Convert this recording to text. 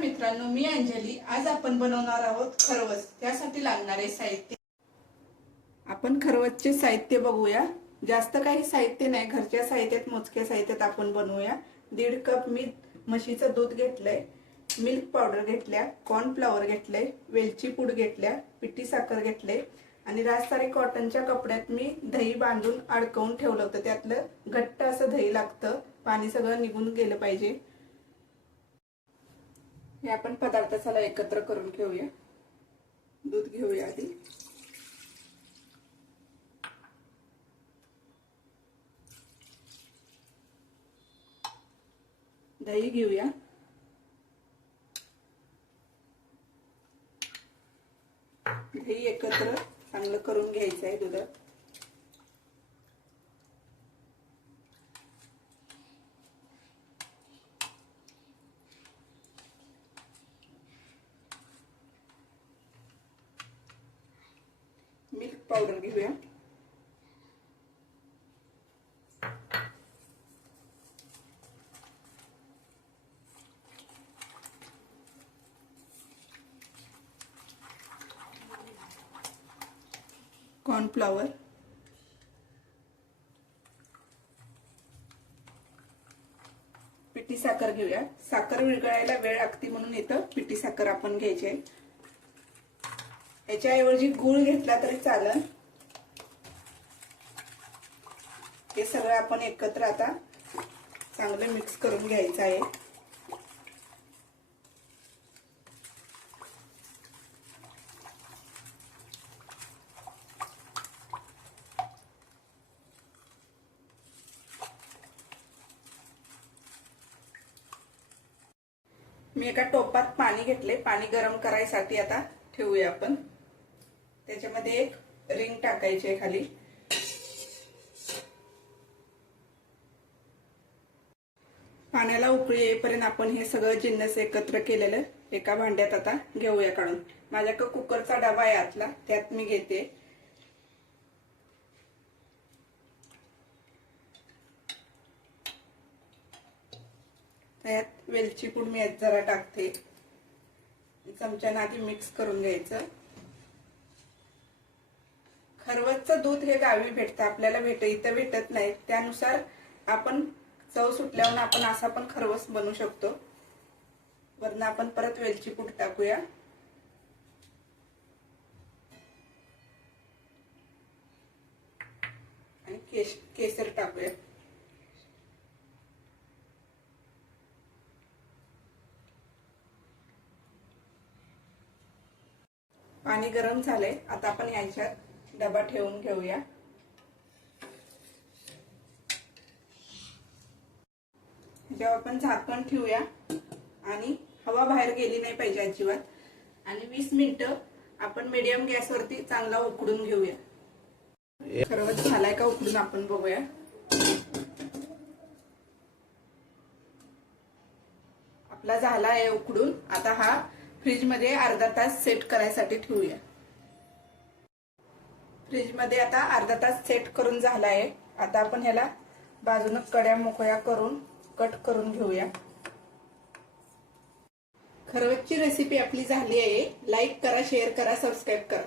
मित्रांनो मी अंजली. आज आपण बनवणार आहोत खरवस. त्यासाठी लागणारे साहित्य. आपण खरवसचे साहित्य बघूया. जास्त काही साहित्य नाही. घरच्या साहित्यात मोजक्या साहित्यात आपण बनवूया. दीड कप मी म्हशीचं दूध घेतलंय. मिल्क पावडर घेतल्या. कॉर्नफ्लॉवर घेतलंय. वेलची पूड घेतल्या. पिठी साखर घेतले आणि राजसारी कॉटनच्या कपड्यात मी दही बांधून अडकवून ठेवलं होतं. त्यातलं घट्ट असं दही लागतं. पाणी सगळं निघून गेलं पाहिजे. हे आपण पदार्थ चला एकत्र करून घेऊया दूध घेऊया आधी. दही घेऊया. दही एकत्र चांगलं करून घ्यायचं आहे दुधात मिल्क पावडर घेऊया. कॉर्नफ्लॉवर पिठी साखर घेऊया. साखर विरघळायला वेळ लागते म्हणून इथं पिठी साखर आपण घ्यायची आहे. याच्याऐवजी गुळ घेतला तरी चालेल. हे सगळं आपण एकत्र आता चांगलं मिक्स करून घ्यायचं आहे. मी एका टोपात पाणी घेतले पाणी गरम करायसाठी आता ठेवूया आपण. त्याच्यामध्ये एक रिंग टाकायची आहे खाली. पाण्याला उकळी येईपर्यंत आपण हे सगळं जिन्नस एकत्र केलेलं एका भांड्यात आता घेऊया काढून. माझ्याकडे कुकरचा डबा आहे आतला त्यात मी घेते. त्यात वेलची पूड मी जरा टाकते. चमच्यानं आधी मिक्स करून घ्यायचं. खरवतचं दूध हे गावी भेटतं आपल्याला भेट इथं भेटत नाही. त्यानुसार आपण चव सुटल्यावर आपण असा पण खरवस बनवू शकतो. वरनं आपण परत वेलची पूड टाकूया. आणि केश केसर टाकूया. पाणी गरम झालंय. आता आपण यांच्यात डबा ठेवून घेऊया. जेव्हा आपण झाकण ठेवूया. आणि हवा बाहेर गेली नाही पाहिजे अजिबात. आणि वीस मिनिटं आपण मीडियम गॅसवरती चांगला उकडून घेऊया. खरवच झालाय का उकडून आपण बघूया. आपला झाला आहे उकडून. आता हा फ्रीजमध्ये अर्धा तास सेट करायसाठी ठेवूया. फ्रीजमध्ये आता अर्धा तास सेट करून झाला आहे आता आपण ह्याला बाजूनं कड्या मोकळ्या करून कट करून घेऊया. खरवतची रेसिपी आपली झाली आहे. लाईक करा शेअर करा सबस्क्राईब करा.